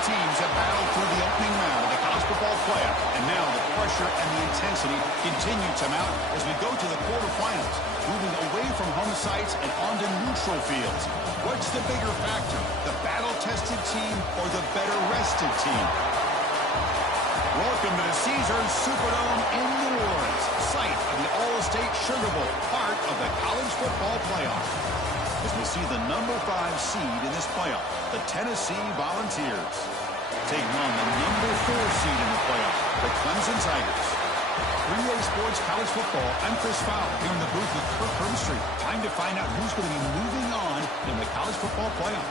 teams have battled through the opening round of the college football playoff, and now the pressure and the intensity continue to mount as we go to the quarterfinals, moving away from home sites and onto neutral fields. What's the bigger factor, the battle-tested team or the better-rested team? Welcome to the Caesars Superdome in New Orleans, site of the All-State Sugar Bowl, part of the college football playoff. As we see the number 5 seed in this playoff, the Tennessee Volunteers, taking on the number 4 seed in the playoff, the Clemson Tigers. 3-Way Sports College Football, I'm Chris Fowler, here in the booth with Kirk Herbstreit. Time to find out who's going to be moving on in the college football playoff.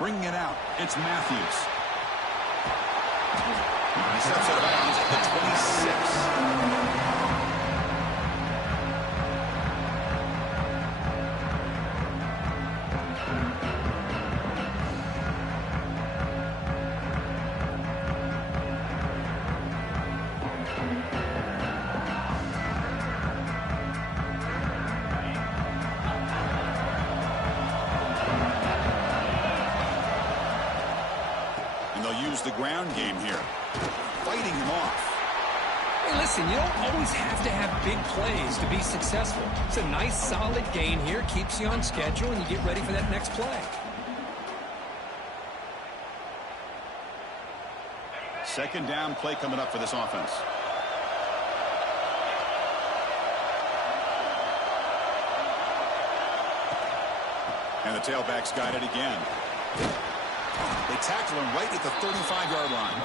Bringing it out, it's Matthews. He steps out of bounds at the 26. The ground game here, fighting him off. Hey, listen, you don't always have to have big plays to be successful. It's a nice, solid gain here, keeps you on schedule, and you get ready for that next play. Second down play coming up for this offense. And the tailback's got it again. They tackle him right at the 35-yard line.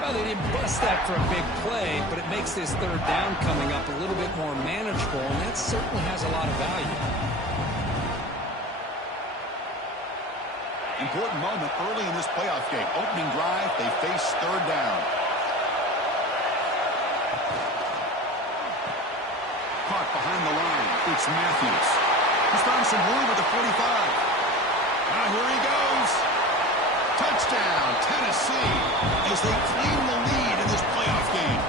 Well, they didn't bust that for a big play, but it makes this third down coming up a little bit more manageable, and that certainly has a lot of value. Important moment early in this playoff game. Opening drive, they face third down. Caught behind the line. It's Matthews. He's found some room at the 45. Now here he goes. Touchdown, Tennessee, as they claim the lead in this playoff game.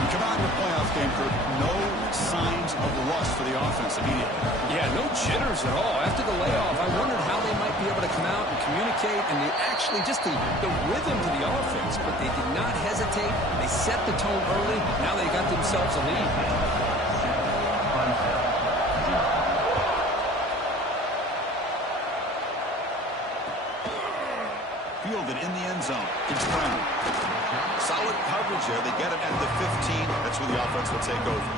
We come out in the playoff game, Kirk, no signs of rust for the offense immediately. Yeah, no jitters at all. After the layoff, I wondered how they might be able to come out and communicate and actually just the rhythm to the offense, but they did not hesitate. They set the tone early. Now they got themselves a lead. Fielded in the end zone. It's Brown. Solid coverage there. They get it at the 15. That's where the offense will take over.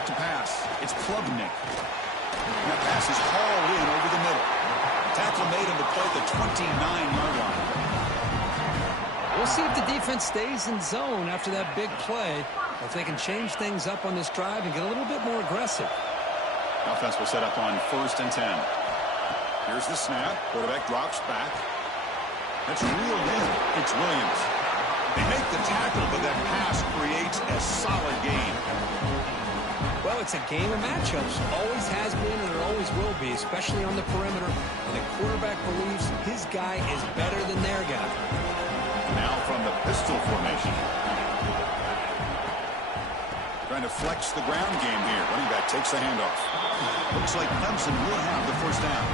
To pass. It's Klubnik. That pass is hauled in over the middle. Tackle made him to play at the 29-yard line. We'll see if the defense stays in zone after that big play, or if they can change things up on this drive and get a little bit more aggressive. Offense will set up on 1st and 10. Here's the snap. Quarterback drops back. That's reeled in. It's Williams. They make the tackle, but that pass creates a solid gain. Well, it's a game of matchups. Always has been and it always will be, especially on the perimeter. And the quarterback believes his guy is better than their guy. Now from the pistol formation. Trying to flex the ground game here. Running back takes the handoff. Looks like Clemson will have the first down.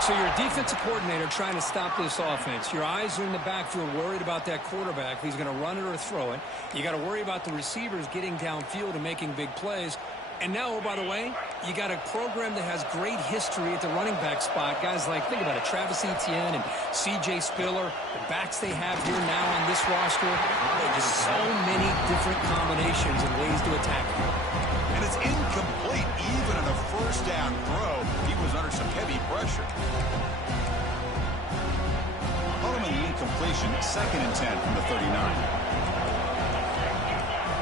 So you're a defensive coordinator trying to stop this offense. Your eyes are in the backfield worried about that quarterback, if he's going to run it or throw it. You got to worry about the receivers getting downfield and making big plays. And now, oh, by the way, you got a program that has great history at the running back spot. Guys like, think about it, Travis Etienne and C.J. Spiller, the backs they have here now on this roster. Just so many different combinations and ways to attack them. And it's incomplete. Even in a first down throw, he was under some heavy pressure. Following the incompletion, 2nd and 10 from the 39.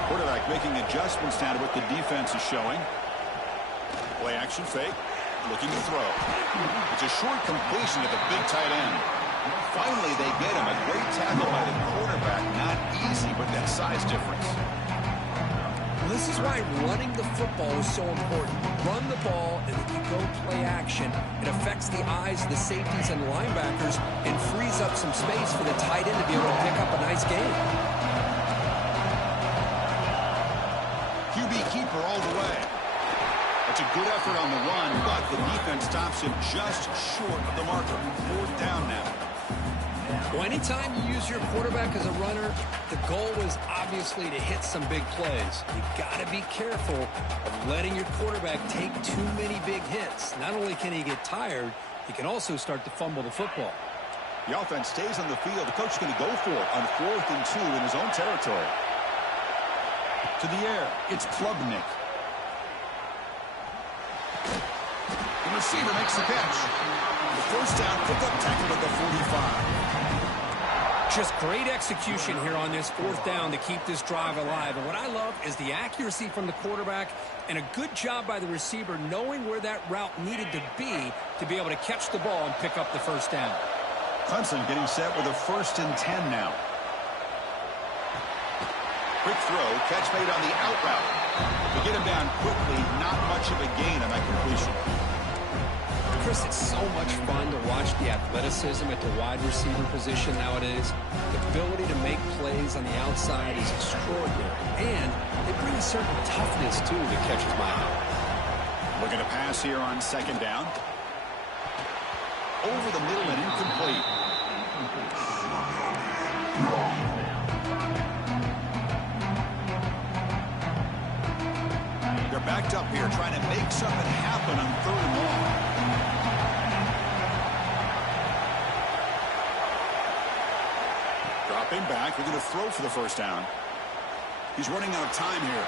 Quarterback making adjustments now to what the defense is showing. Play action fake. Looking to throw. It's a short completion to the big tight end. Finally, they get him. A great tackle by the quarterback. Not easy, but that size difference. This is why running the football is so important. Run the ball, and then you go play action. It affects the eyes of the safeties and linebackers and frees up some space for the tight end to be able to pick up a nice game. QB keeper all the way. That's a good effort on the run, but the defense stops him just short of the marker. 4th down now. Well, anytime you use your quarterback as a runner, the goal is obviously to hit some big plays. You got to be careful of letting your quarterback take too many big hits. Not only can he get tired, he can also start to fumble the football. The offense stays on the field. The coach is going to go for it on 4th and 2 in his own territory. To the air, it's Klubnik. The receiver makes the catch. The first down pickup tackle at the 45. Just great execution here on this 4th down to keep this drive alive. And what I love is the accuracy from the quarterback and a good job by the receiver knowing where that route needed to be able to catch the ball and pick up the first down. Clemson getting set with a 1st and 10 now. Quick throw, catch made on the out route. To get him down quickly, not much of a gain on that completion. Chris, it's so much fun to watch the athleticism at the wide receiver position nowadays. The ability to make plays on the outside is extraordinary. And they bring a certain toughness, too, that catches my eye. Looking to pass here on 2nd down. Over the middle and incomplete. They're backed up here trying to make something happen on 3rd and long. Dropping back, they're going to throw for the first down. He's running out of time here.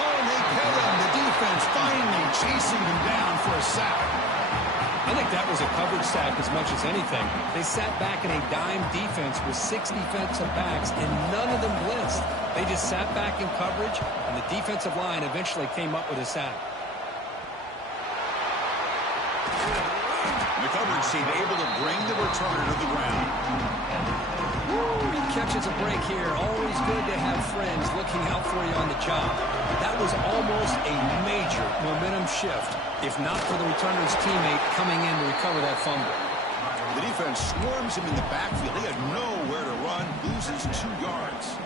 Oh, and they get him. The defense finally chasing him down for a sack. I think that was a coverage sack as much as anything. They sat back in a dime defense with 6 defensive backs, and none of them blitzed. They just sat back in coverage, and the defensive line eventually came up with a sack. The coverage team able to bring the returner to the ground. He catches a break here. Always good to have friends looking out for you on the job. That was almost a major momentum shift, if not for the returner's teammate coming in to recover that fumble. The defense swarms him in the backfield. He had nowhere to run, loses 2 yards.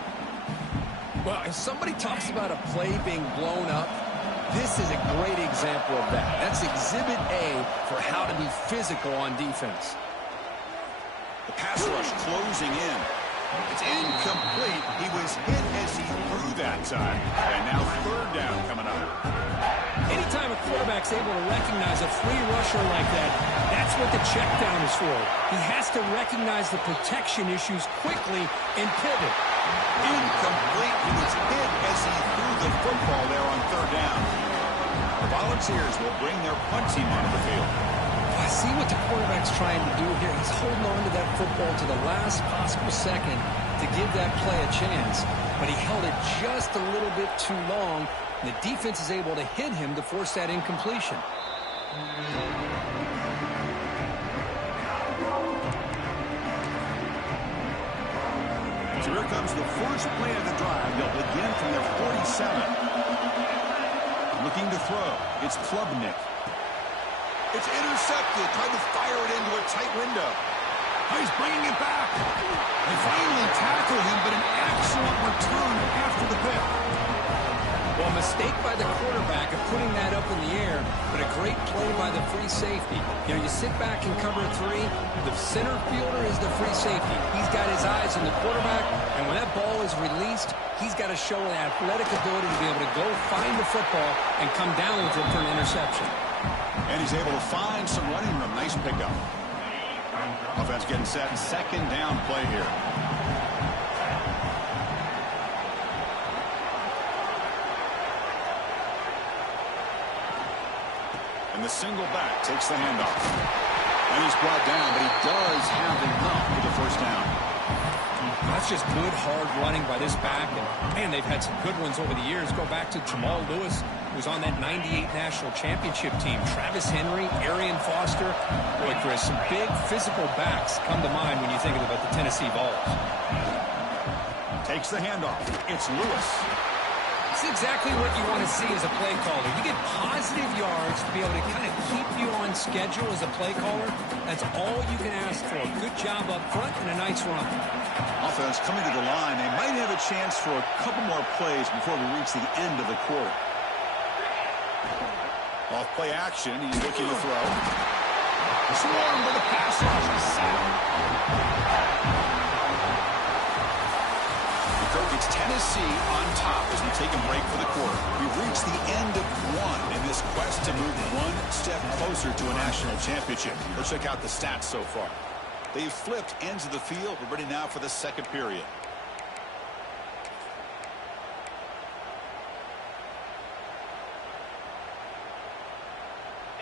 Well, if somebody talks about a play being blown up, this is a great example of that. That's Exhibit A for how to be physical on defense. The pass rush closing in. It's incomplete. He was hit as he threw that time. And now 3rd down coming up. Anytime a quarterback's able to recognize a free rusher like that, that's what the check down is for. He has to recognize the protection issues quickly and pivot. Incomplete. He was hit as he threw the football there on 3rd down. The Volunteers will bring their punt team onto the field. I see what the quarterback's trying to do here. He's holding on to that football to the last possible second to give that play a chance. But he held it just a little bit too long. And the defense is able to hit him to force that incompletion. So here comes the first play of the drive. They'll begin from their 47. Looking to throw. It's Klubnik. It's intercepted. Tried to fire it into a tight window. Oh, he's bringing it back. They finally tackle him, but an excellent return after the pick. Well, a mistake by the quarterback of putting that up in the air, but a great play by the free safety. You know, you sit back and cover 3. The center fielder is the free safety. He's got his eyes on the quarterback, and when that ball is released, he's got to show an athletic ability to be able to go find the football and come down with it for an interception. And he's able to find some running room. Nice pickup. Offense getting set. Second down play here. And the single back takes the handoff. And he's brought down, but he does have enough for the first down. That's just good, hard running by this back. And, man, they've had some good ones over the years. Go back to Jamal Lewis, who was on that 98 National Championship team. Travis Henry, Arian Foster. Boy, Chris, some big physical backs come to mind when you think about the Tennessee Vols. Takes the handoff. It's Lewis. It's exactly what you want to see as a play caller. You get positive yards to be able to kind of keep you on schedule as a play caller. That's all you can ask for. Good job up front and a nice run. Offense coming to the line. They might have a chance for a couple more plays before we reach the end of the quarter. Off play action. He's looking to throw. Swarm with a pass rush. He's sacked. It's Tennessee on top as we take a break for the quarter. We've reached the end of 1 in this quest to move 1 step closer to a national championship. Let's check out the stats so far. They've flipped ends of the field. We're ready now for the second period.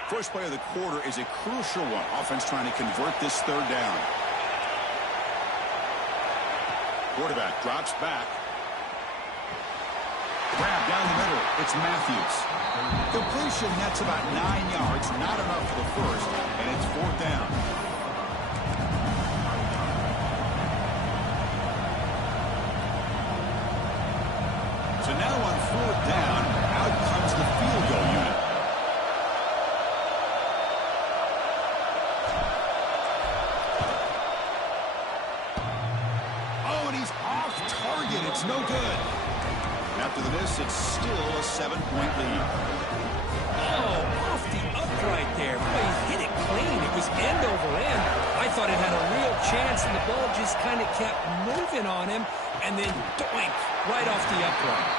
First play of the quarter is a crucial one. Offense trying to convert this third down. Quarterback drops back. Grab down the middle. It's Matthews. Completion, that's about 9 yards. Not enough for the first, and it's 4th down. So now on 4th down, out comes the field goal unit. It's no good. After the miss, it's still a 7-point lead. Oh, off the upright there. Boy, he hit it clean. It was end over end. I thought it had a real chance, and the ball just kind of kept moving on him, and then doink, right off the upright.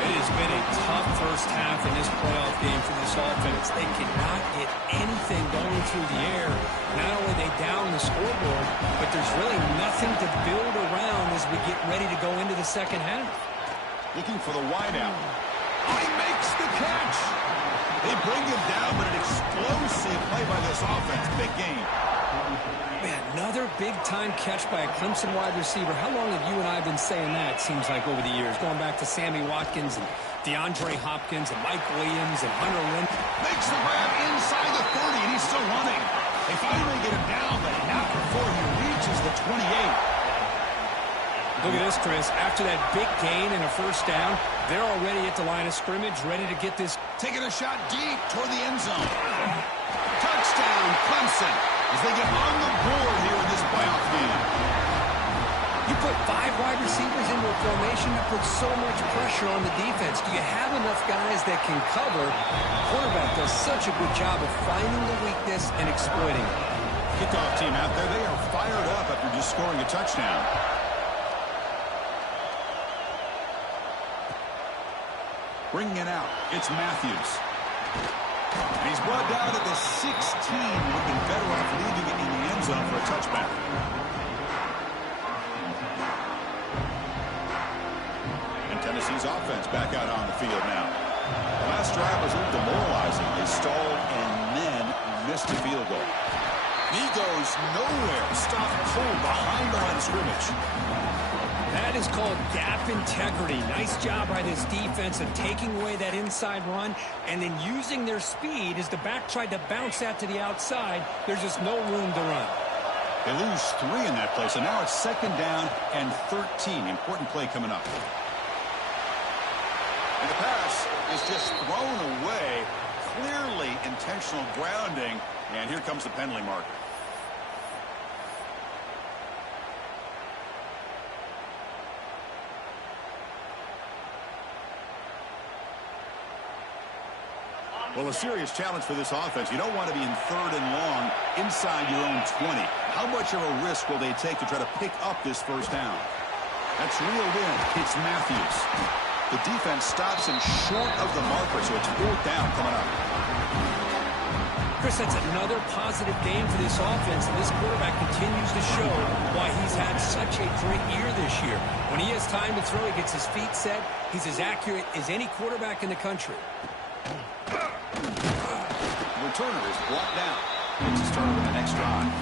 It has been a tough first half in this playoff game for this offense. They cannot get anything going through the air. Not only are they down the scoreboard, but there's really nothing to build around as we get ready to go into the second half. Looking for the wideout. Oh, he makes the catch. They bring him down, but an explosive play by this offense. Big game. Man, another big-time catch by a Clemson wide receiver. How long have you and I been saying that, seems like, over the years? Going back to Sammy Watkins and DeAndre Hopkins and Mike Williams and Hunter Lynn. Makes the grab inside the 30, and he's still running. They finally get him down, but not before he reaches the 28. Look at this, Chris. After that big gain and a first down, they're already at the line of scrimmage, ready to get this. Taking a shot deep toward the end zone. Touchdown, Clemson, as they get on the board here in this playoff game. You put 5 wide receivers into a formation, that puts so much pressure on the defense. Do you have enough guys that can cover? Quarterback does such a good job of finding the weakness and exploiting it. Kickoff team out there, they are fired up after just scoring a touchdown. Bringing it out, it's Matthews. And he's brought down at the 16. Would have been better off leaving it in the end zone for a touchback. And Tennessee's offense back out on the field now. The last drive was a little demoralizing. They stalled and then missed a field goal. He goes nowhere. Stopped cold behind the line of scrimmage. That is called gap integrity. Nice job by this defense of taking away that inside run and then using their speed as the back tried to bounce that to the outside. There's just no room to run. They lose 3 in that play, so now it's 2nd down and 13. Important play coming up. And the pass is just thrown away. Clearly intentional grounding, and here comes the penalty marker. Well, a serious challenge for this offense. You don't want to be in 3rd and long inside your own 20. How much of a risk will they take to try to pick up this first down? That's reeled in. It's Matthews. The defense stops him short of the marker, so it's 4th down coming up. Chris, that's another positive game for this offense, and this quarterback continues to show why he's had such a great year this year. When he has time to throw, he gets his feet set. He's as accurate as any quarterback in the country. The returner is brought down. It's a start with the next drive.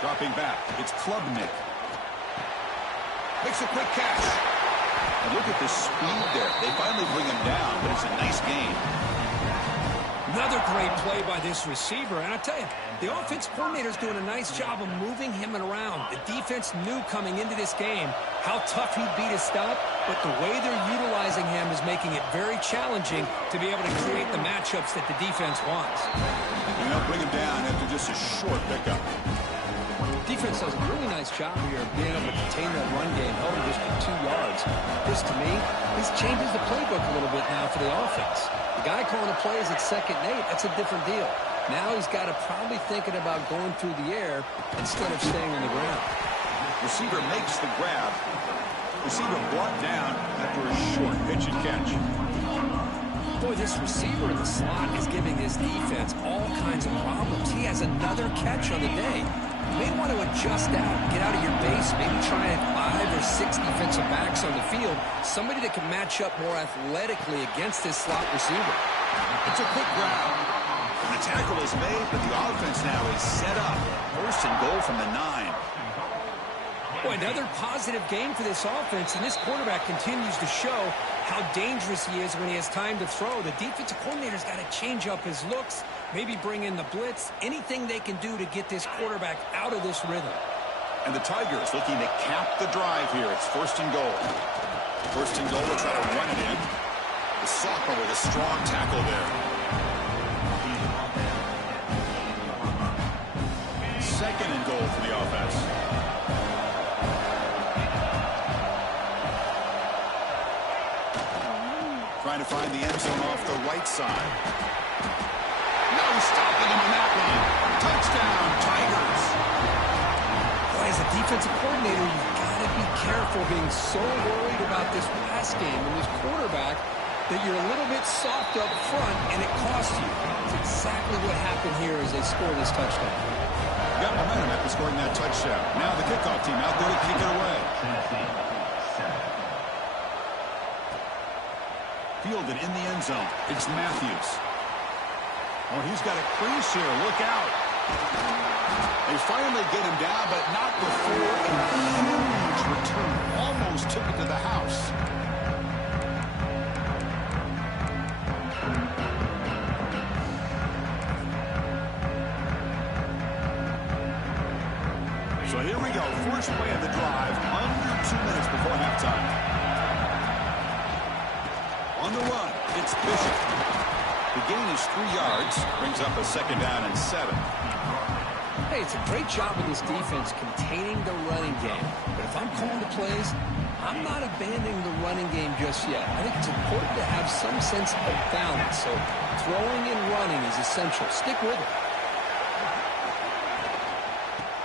Dropping back, it's Klubnik. Makes a quick catch. And look at the speed there. They finally bring him down, but it's a nice game. Another great play by this receiver. And I tell you, the offense coordinator's doing a nice job of moving him around. The defense knew coming into this game how tough he'd be to stop, but the way they're utilizing him is making it very challenging to be able to create the matchups that the defense wants. You know, bring him down after just a short pickup. Defense does a really nice job here of being able to contain that run game, held him just for 2 yards. This, to me, this changes the playbook a little bit now for the offense. The guy calling the plays at 2nd and 8, that's a different deal. Now he's got to probably thinking about going through the air instead of staying on the ground. Receiver makes the grab. Receiver brought down after a short pitch and catch. Boy, this receiver in the slot is giving his defense all kinds of problems. He has another catch on the day. You may want to adjust out, get out of your base, maybe try 5 or 6 defensive backs on the field, somebody that can match up more athletically against this slot receiver. It's a quick grab. And the tackle is made, but the offense now is set up. 1st and goal from the 9. Boy, another positive game for this offense, and this quarterback continues to show how dangerous he is when he has time to throw. The defensive coordinator's got to change up his looks, maybe bring in the blitz, anything they can do to get this quarterback out of this rhythm. And the Tigers looking to cap the drive here. It's 1st and goal. 1st and goal, they'll try to run it in. The sophomore with a strong tackle there. 2nd and goal for the offense. Trying to find the end zone off the right side. No stopping him on that one. Touchdown, Tigers. Boy, as a defensive coordinator, you've got to be careful being so worried about this pass game and this quarterback that you're a little bit soft up front and it costs you. It's exactly what happened here as they score this touchdown. Got momentum after scoring that touchdown. Now the kickoff team out there to kick it away. Fielded in the end zone. It's Matthews. Oh, he's got a crease here. Look out. They finally get him down, but not before a huge return. Almost took it to the house. So here we go. First play of the drive. Under 2 minutes before halftime. On the run, it's Bishop. The gain is 3 yards, brings up a 2nd down and 7. Hey, it's a great job with this defense containing the running game. But if I'm calling the plays, I'm not abandoning the running game just yet. I think it's important to have some sense of balance. So throwing and running is essential. Stick with it.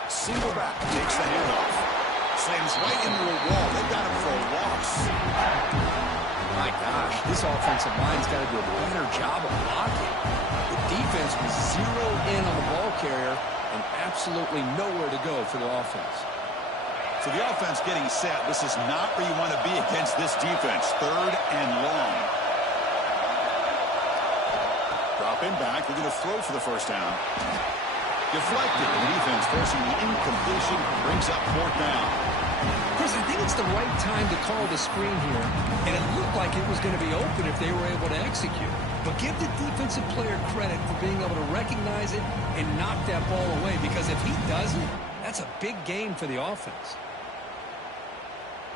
Single back, takes the handoff. Slams right into a wall. They've got him for a loss. My gosh, this offensive line's got to do a better job of blocking. The defense was zeroed in on the ball carrier and absolutely nowhere to go for the offense. So the offense getting set. This is not where you want to be against this defense. 3rd and long. Dropping back, looking to throw for the first down. Deflected. The defense forcing the incompletion, brings up 4th down. Chris, I think it's the right time to call the screen here, and it looked like it was going to be open if they were able to execute. But give the defensive player credit for being able to recognize it and knock that ball away, because if he doesn't, that's a big game for the offense.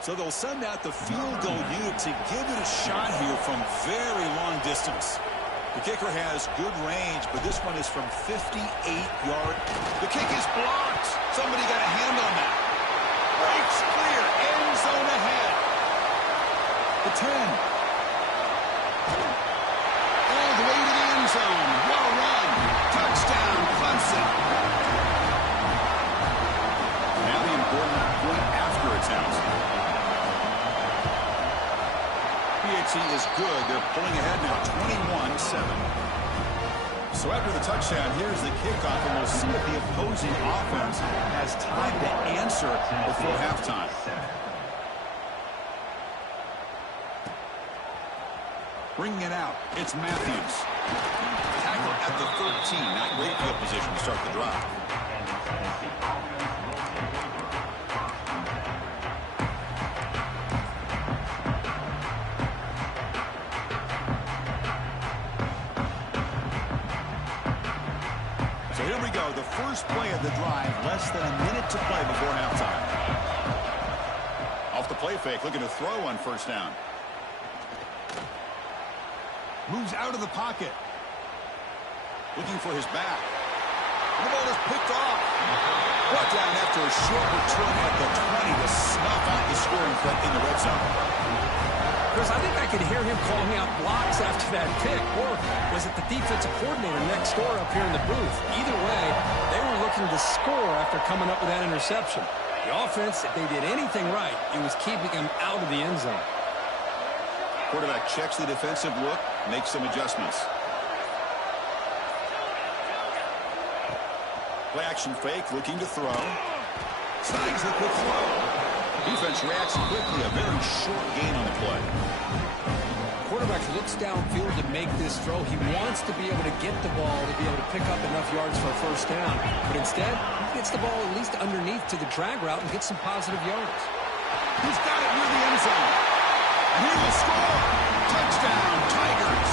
So they'll send out the field goal unit to give it a shot here from very long distance. The kicker has good range, but this one is from 58 yards. The kick is blocked. Somebody got a hand on that. Breaks clear. End zone ahead. The 10. All the way to the end zone. Well run. Touchdown, Clemson. Now the important point after it's out. PAT is good. They're pulling ahead now, 21-7. So after the touchdown, here's the kickoff, and we'll see if the opposing offense has time to answer before halftime. Bringing it out, it's Matthews. Tackle at the 13. Not great field position to start the drive. So here we go, the first play of the drive, less than a minute to play before halftime. Off the play fake, looking to throw on first down. Moves out of the pocket. Looking for his back. And the ball is picked off. Brought down after a short return at the 20 to snuff out the scoring threat in the red zone. Chris, I think I could hear him calling out blocks after that pick. Or was it the defensive coordinator next door up here in the booth? Either way, they were looking to score after coming up with that interception. The offense, if they did anything right, it was keeping them out of the end zone. Quarterback checks the defensive look, makes some adjustments. Play action fake, looking to throw. Snags the quick throw. Defense reacts quickly, a very short gain on the play. Quarterback looks downfield to make this throw. He wants to be able to get the ball to be able to pick up enough yards for a first down. But instead, he gets the ball at least underneath to the drag route and gets some positive yards. He's got it near the end zone. And he will score. Touchdown, Tigers.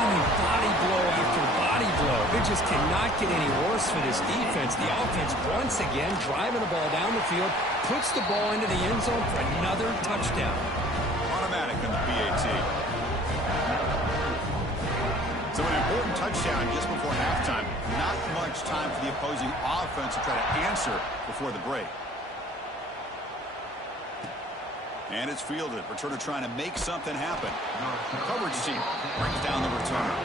I mean, body blow after body blow. It just cannot get any worse for this defense. The offense, once again, driving the ball down the field, puts the ball into the end zone for another touchdown. Automatic in the PAT. So an important touchdown just before halftime. Not much time for the opposing offense to try to answer before the break. And it's fielded. Returner trying to make something happen. Coverage team brings down the returner.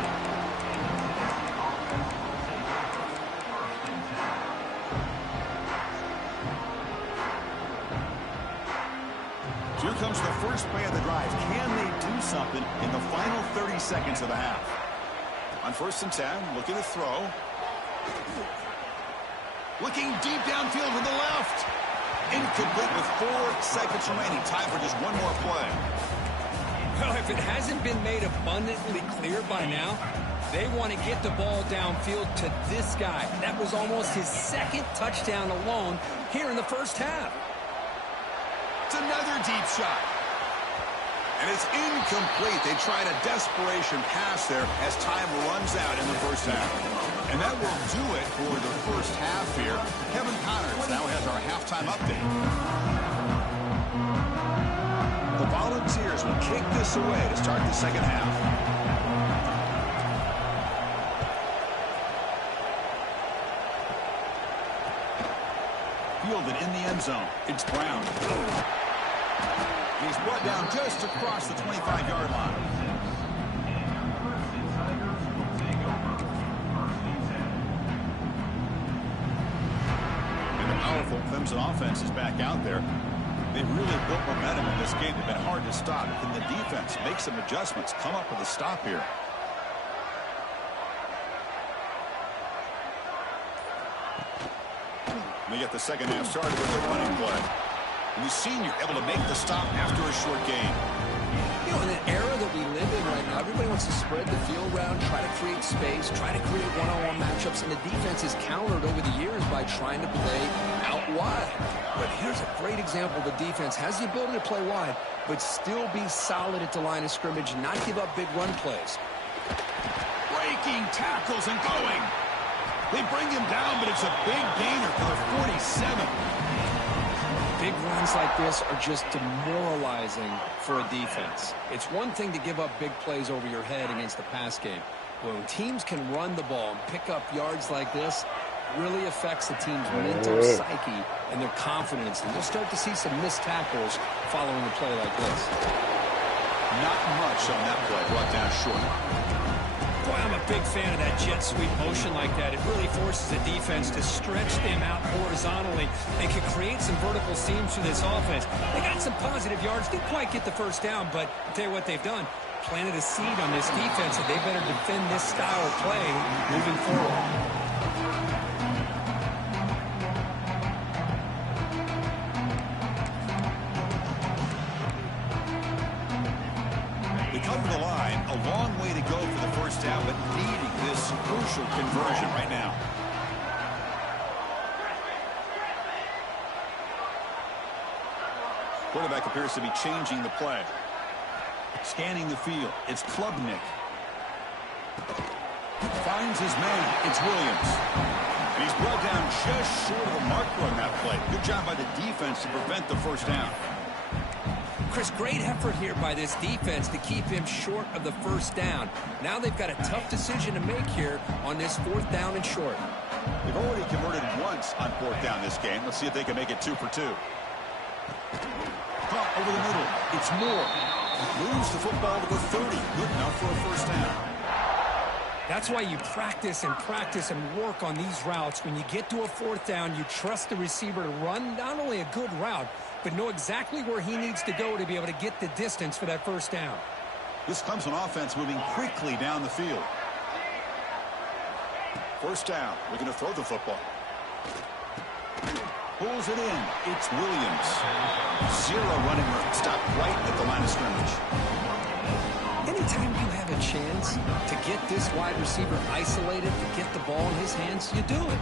Here comes the first play of the drive. Can they do something in the final 30 seconds of the half? On 1st and 10, looking to throw. Looking deep downfield to the left. Incomplete with 4 seconds remaining. Time for just one more play. Well, if it hasn't been made abundantly clear by now, they want to get the ball downfield to this guy. That was almost his 2nd touchdown alone here in the first half. It's another deep shot. And it's incomplete. They tried a desperation pass there as time runs out in the first half. And that will do it for the first half here. Kevin Connors now has our halftime update. The Volunteers will kick this away to start the second half. Fielded in the end zone. It's Brown. He's brought down just across the 25-yard line. And the powerful Clemson offense is back out there. They've really built momentum in this game. They've been hard to stop. Can the defense make some adjustments, come up with a stop here? They get the second half started with the running play. And the senior able to make the stop after a short gain. You know, in an era that we live in right now, everybody wants to spread the field around, try to create space, try to create one-on-one matchups, and the defense is countered over the years by trying to play out wide. But here's a great example. The defense has the ability to play wide, but still be solid at the line of scrimmage, not give up big run plays. Breaking tackles and going. They bring him down, but it's a big gainer for the 47. Big runs like this are just demoralizing for a defense. It's one thing to give up big plays over your head against the pass game. When teams can run the ball and pick up yards like this, it really affects the team's mental psyche and their confidence. And you'll start to see some missed tackles following a play like this. Not much on that play. Brought down short. Boy, I'm a big fan of that jet sweep motion like that. It really forces the defense to stretch them out horizontally and can create some vertical seams for this offense. They got some positive yards. Didn't quite get the first down, but I'll tell you what they've done. Planted a seed on this defense, and they better defend this style of play moving forward. Come to the line, a long way to go for the first down, but needing this crucial conversion right now. Quarterback appears to be changing the play. Scanning the field, it's Klubnik. Finds his man, it's Williams. And he's brought down just short of a marker on that play. Good job by the defense to prevent the first down. Chris, great effort here by this defense to keep him short of the first down. Now they've got a tough decision to make here on this 4th down and short. They've already converted once on 4th down this game. Let's see if they can make it 2 for 2. Caught over the middle. It's Moore. Moves the football to the 30. Good enough for a first down. That's why you practice and work on these routes. When you get to a 4th down, you trust the receiver to run not only a good route, but know exactly where he needs to go to be able to get the distance for that first down. This Clemson offense moving quickly down the field. First down. We're going to throw the football. Pulls it in. It's Williams. 0 running room. Stop right at the line of scrimmage. Anytime you have a chance to get this wide receiver isolated, to get the ball in his hands, you do it.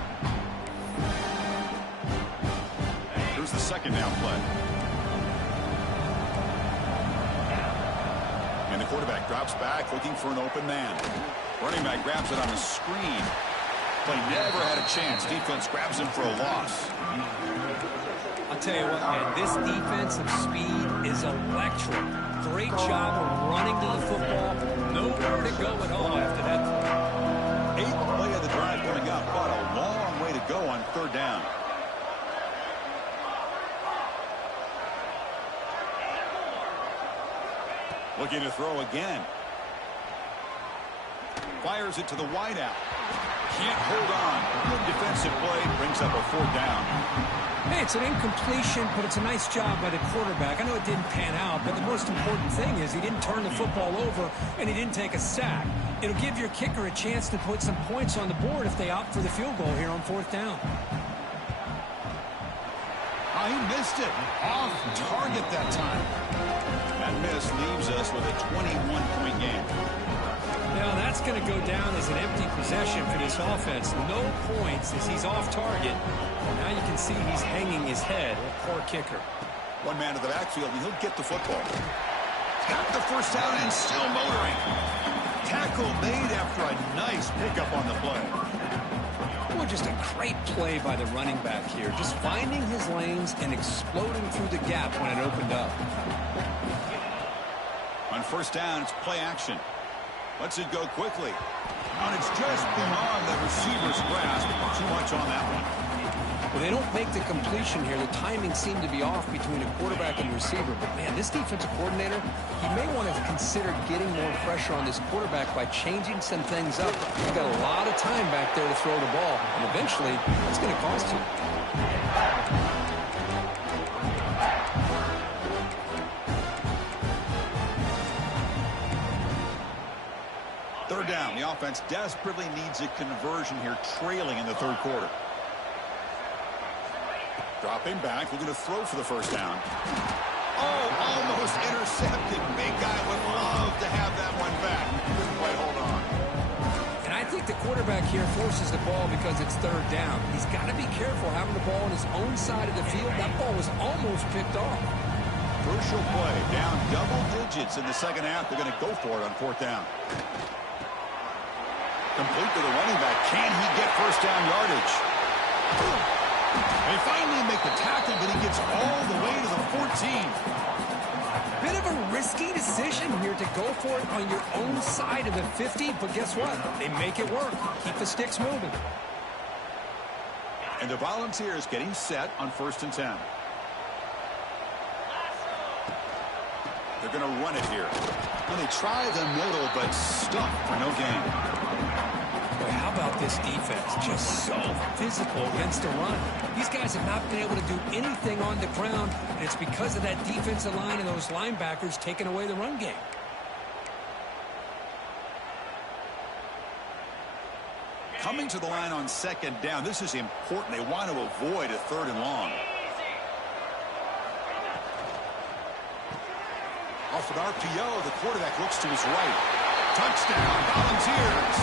Here's the second down play. And the quarterback drops back looking for an open man. Running back grabs it on the screen. Play never had a chance. Defense grabs him for a loss. I'll tell you what, man, this defensive speed is electric. Great job of running to the football. Nowhere to go at all after that. 8th play of the drive coming up, but a long way to go on 3rd down. Looking to throw again. Fires it to the wideout. Can't hold on. Good defensive play. Brings up a 4th down. Hey, it's an incompletion, but it's a nice job by the quarterback. I know it didn't pan out, but the most important thing is he didn't turn the football over and he didn't take a sack. It'll give your kicker a chance to put some points on the board if they opt for the field goal here on 4th down. Oh, he missed it. Off target that time. That miss leaves us with a 21-point game. Now that's going to go down as an empty possession for this offense. No points as he's off target. Now you can see he's hanging his head. Poor kicker. One man to the backfield, and he'll get the football. He's got the first down and still motoring. Tackle made after a nice pickup on the play. Well, just a great play by the running back here. Just finding his lanes and exploding through the gap when it opened up. On first down, it's play action. Lets it go quickly. And it's just beyond the receiver's grasp. Too much on that one. Well, they don't make the completion here. The timing seemed to be off between a quarterback and receiver. But, man, this defensive coordinator, he may want to consider getting more pressure on this quarterback by changing some things up. He's got a lot of time back there to throw the ball. And eventually, it's going to cost you. Third down. The offense desperately needs a conversion here, trailing in the 3rd quarter. Dropping back, looking to throw for the first down. Oh, almost intercepted. Big guy would love to have that one back. Couldn't quite hold on. And I think the quarterback here forces the ball because it's 3rd down. He's got to be careful having the ball on his own side of the field. That ball was almost picked off. Crucial play. Down double digits in the second half. They're going to go for it on 4th down. Complete to the running back. Can he get first down yardage? They finally make the tackle, but he gets all the way to the 14. Bit of a risky decision here to go for it on your own side of the 50, but guess what? They make it work. Keep the sticks moving. And the Volunteers getting set on 1st and 10. They're going to run it here. And they try the middle, but stuffed for no gain. Boy, how about this defense? Just so physical against the run. These guys have not been able to do anything on the ground, and it's because of that defensive line and those linebackers taking away the run game. Coming to the line on 2nd down. This is important. They want to avoid a 3rd and long. Off an RPO, the quarterback looks to his right. Touchdown, Volunteers.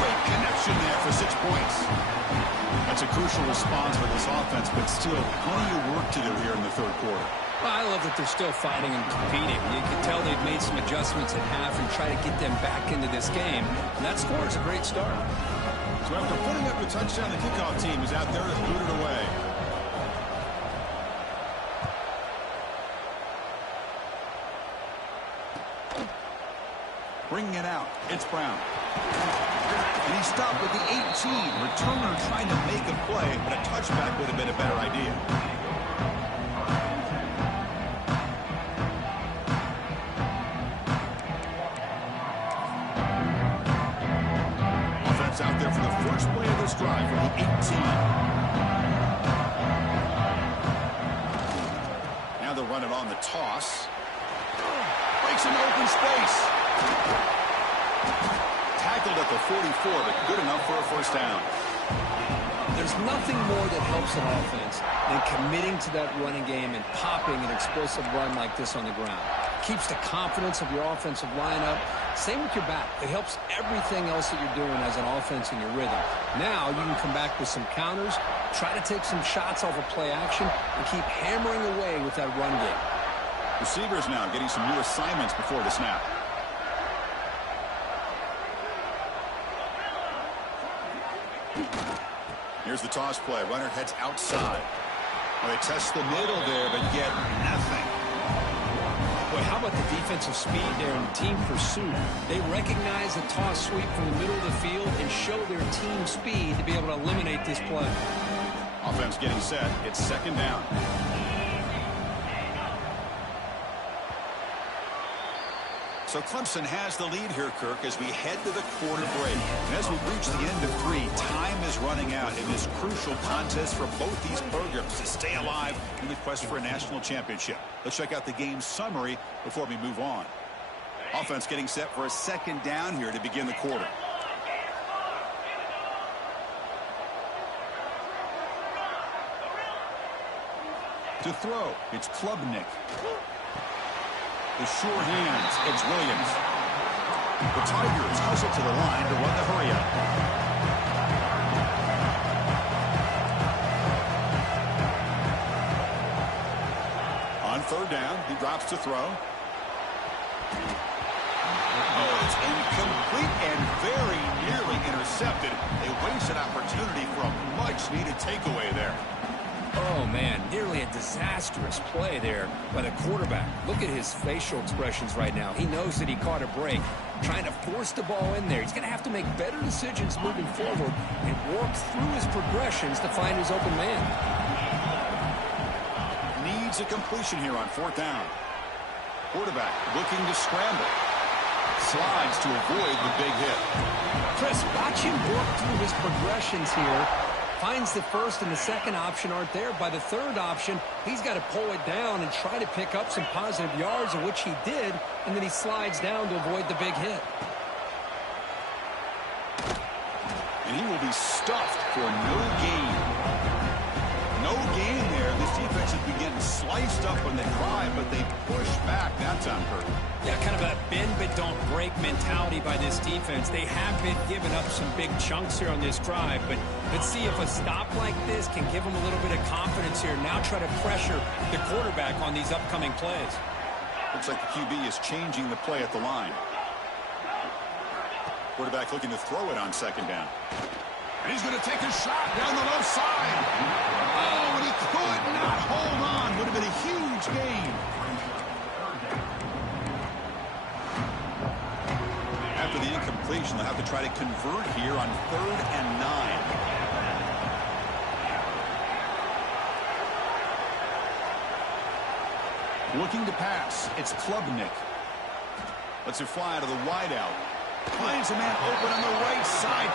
Great connection there for 6 points. That's a crucial response for this offense, but still plenty of work to do here in the 3rd quarter. Well, I love that they're still fighting and competing. You can tell they've made some adjustments at half and try to get them back into this game. And that score is a great start. So after putting up a touchdown, the kickoff team is out there to boot it away. Bringing it out, it's Brown. And he stopped at the 18. Returner trying to make a play, but a touchback would have been a better idea. Offense out there for the first play of this drive from the 18. Now they'll run it on the toss. Breaks an open space. Tackled at the 44, but good enough for a 1st down. There's nothing more that helps an offense than committing to that running game and popping an explosive run like this on the ground. Keeps the confidence of your offensive lineup. Same with your back. It helps everything else that you're doing as an offense in your rhythm. Now you can come back with some counters, try to take some shots off of play action, and keep hammering away with that run game. Receivers now getting some new assignments before the snap. Here's the toss play. Runner heads outside. Well, they test the middle there, but get nothing. Boy, how about the defensive speed there in team pursuit? They recognize the toss sweep from the middle of the field and show their team speed to be able to eliminate this play. Offense getting set. It's 2nd down. So Clemson has the lead here, Kirk, as we head to the quarter break. And as we reach the end of 3, time is running out in this crucial contest for both these programs to stay alive in the quest for a national championship. Let's check out the game summary before we move on. Offense getting set for a 2nd down here to begin the quarter. To throw, it's Klubnik. The sure hands, it's Williams. The Tigers hustle to the line to run the hurry-up. On 3rd down, he drops to throw. Oh, it's incomplete and very nearly intercepted. A wasted opportunity for a much-needed takeaway there. Oh, man, nearly a disastrous play there by the quarterback. Look at his facial expressions right now. He knows that he caught a break, trying to force the ball in there. He's going to have to make better decisions moving forward and work through his progressions to find his open man. Needs a completion here on 4th down. Quarterback looking to scramble. Slides to avoid the big hit. Chris, watch him work through his progressions here. Finds the 1st and the 2nd option aren't there. By the 3rd option, he's got to pull it down and try to pick up some positive yards, of which he did, and then he slides down to avoid the big hit. And he will be stuffed for no gain. No gain there. This defense has been getting sliced up when they drive, but they push back that time, Kirk. Yeah, kind of a bend but don't break mentality by this defense. They have been giving up some big chunks here on this drive, but let's see if a stop like this can give them a little bit of confidence here. Now try to pressure the quarterback on these upcoming plays. Looks like the QB is changing the play at the line. Quarterback looking to throw it on 2nd down. He's going to take a shot down the left side. Oh, and he could not hold on. Would have been a huge gain. After the incompletion, they'll have to try to convert here on 3rd and 9. Looking to pass. It's Klubnik. Lets it fly to the wideout. Finds a man open on the right side.